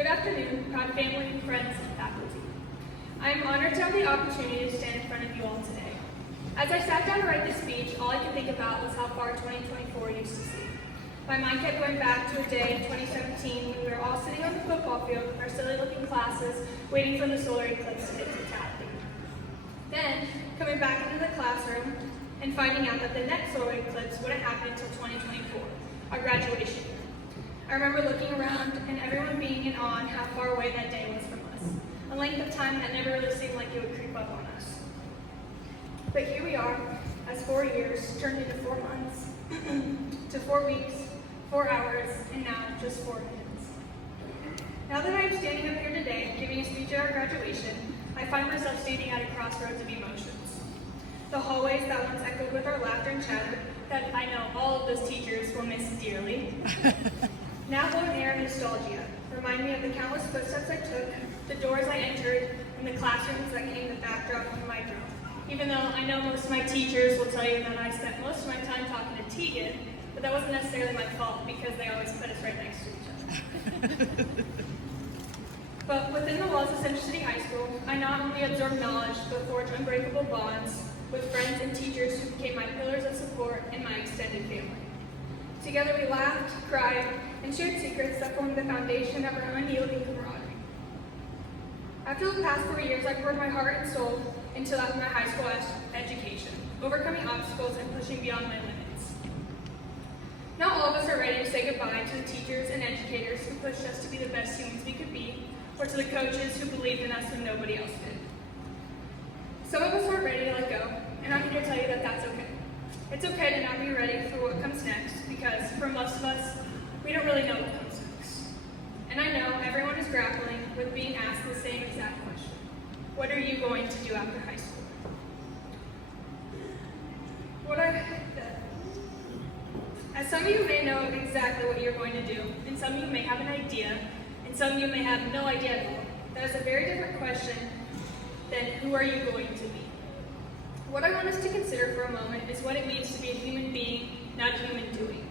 Good afternoon, proud family, friends, and faculty. I am honored to have the opportunity to stand in front of you all today. As I sat down to write this speech, all I could think about was how far 2024 used to seem. My mind kept going back to a day in 2017 when we were all sitting on the football field with our silly-looking classes, waiting for the solar eclipse to hit totality. Then, coming back into the classroom and finding out that the next solar eclipse wouldn't happen until 2024, our graduation year. I remember looking around and everyone being in awe how far away that day was from us, a length of time that never really seemed like it would creep up on us. But here we are, as 4 years turned into 4 months, to 4 weeks, 4 hours, and now just 4 minutes. Now that I am standing up here today, giving a speech at our graduation, I find myself standing at a crossroads of emotions. The hallways that once echoed with our laughter and chatter that I know all of those teachers will miss dearly, now hold an air of nostalgia, remind me of the countless footsteps I took, the doors I entered, and the classrooms that came the backdrop of my growth. Even though I know most of my teachers will tell you that I spent most of my time talking to Tegan, but that wasn't necessarily my fault because they always put us right next to each other. But within the walls of Central City High School, I not only absorbed knowledge, but forged unbreakable bonds with friends and teachers who became my pillars of support and my extended family. Together we laughed, cried, and shared secrets that formed the foundation of our unyielding camaraderie. After the past 4 years, I poured my heart and soul into my high school education, overcoming obstacles and pushing beyond my limits. Not all of us are ready to say goodbye to the teachers and educators who pushed us to be the best humans we could be, or to the coaches who believed in us when nobody else did. Some of us aren't ready to let go, and I'm here to tell you that that's okay. It's okay to not be ready for what comes next, because for most of us, we don't really know what comes next. And I know everyone is grappling with being asked the same exact question. What are you going to do after high school? As some of you may know exactly what you're going to do, and some of you may have an idea, and some of you may have no idea at all. That is a very different question than who are you going to be? What I want us to consider for a moment is what it means to be a human being, not a human doing.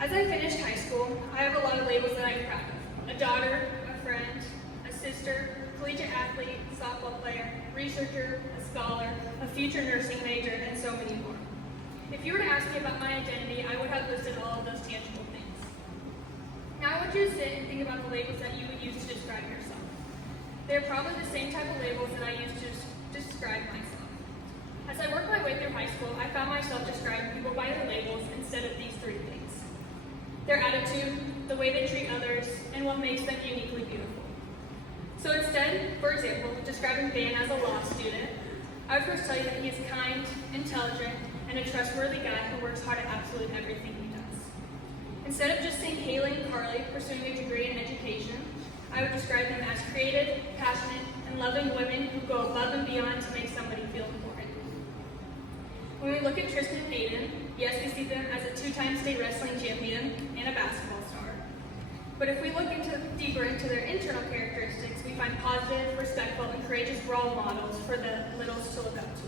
As I finished high school, I have a lot of labels that I'm proud of. A daughter, a friend, a sister, collegiate athlete, softball player, researcher, a scholar, a future nursing major, and so many more. If you were to ask me about my identity, I would have listed all of those tangible things. Now I want you to sit and think about the labels that you would use to describe yourself. They're probably the same type of labels that I use to describe myself. As I worked my way through high school, I found myself describing people by their labels instead of these 3 things. Their attitude, the way they treat others, and what makes them uniquely beautiful. So instead, for example, describing Van as a law student, I would first tell you that he is kind, intelligent, and a trustworthy guy who works hard at absolutely everything he does. Instead of just saying Haley and Carly pursuing a degree in education, I would describe them as creative, passionate, and loving women who go above and beyond to make somebody feel important. When we look at Tristan and Aiden, yes, we see them as a 2-time state wrestling champion and a basketball star. But if we look deeper into their internal characteristics, we find positive, respectful, and courageous role models for the littles to look up to.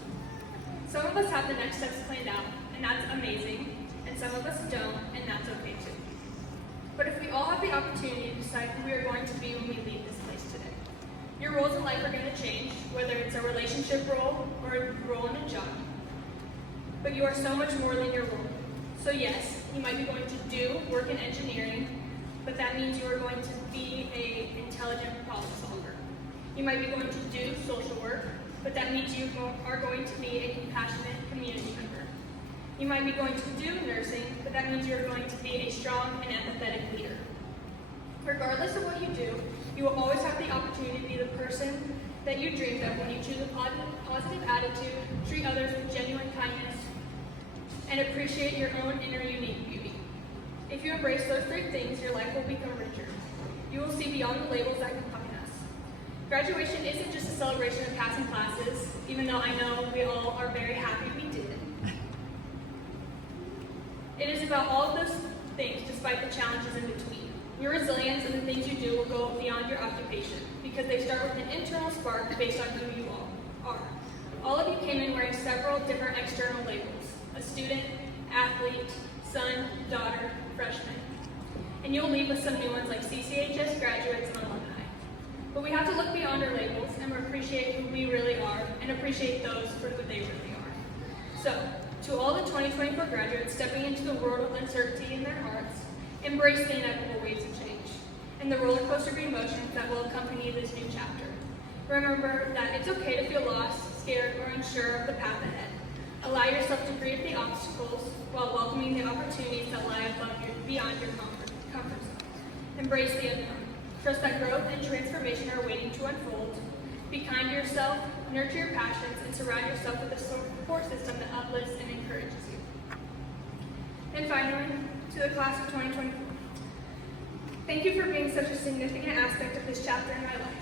Some of us have the next steps planned out, and that's amazing, and some of us don't, and that's okay too. But if we all have the opportunity to decide who we are going to be when we leave this place today, your roles in life are going to change, whether it's a relationship role or a role in a job. But you are so much more than your role. So yes, you might be going to do work in engineering, but that means you are going to be an intelligent problem solver. You might be going to do social work, but that means you are going to be a compassionate community member. You might be going to do nursing, but that means you're going to be a strong and empathetic leader. Regardless of what you do, you will always have the opportunity to be the person that you dreamed of when you choose a positive attitude, treat others with genuine kindness, and appreciate your own inner unique beauty. If you embrace those 3 things, your life will become richer. You will see beyond the labels that define us. Graduation isn't just a celebration of passing classes, even though I know we all are very happy we did. It is about all of those things despite the challenges in between. Your resilience and the things you do will go beyond your occupation because they start with an internal spark based on who you all are. All of you came in wearing several different external labels: a student, athlete, son, daughter, freshman. and you'll leave with some new ones like CCHS graduates and alumni. But we have to look beyond our labels and appreciate who we really are and appreciate those for who they really are. So, to all the 2024 graduates stepping into the world with uncertainty in their hearts, embrace the inevitable waves of change and the roller coaster of emotions that will accompany this new chapter. Remember that it's okay to feel lost, scared, or unsure of the path ahead. Allow yourself to grieve the obstacles while welcoming the opportunities that lie beyond your comfort zone. Embrace the unknown. Trust that growth and transformation are waiting to unfold. Be kind to yourself, nurture your passions, and surround yourself with a support system that uplifts and encourages you. And finally, to the class of 2024. Thank you for being such a significant aspect of this chapter in my life.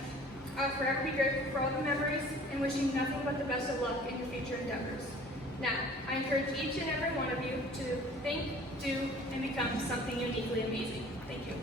I'll forever be grateful for all the memories and wish you nothing but the best of luck in your future endeavors. Now, I encourage each and every one of you to think, do, and become something uniquely amazing. Thank you.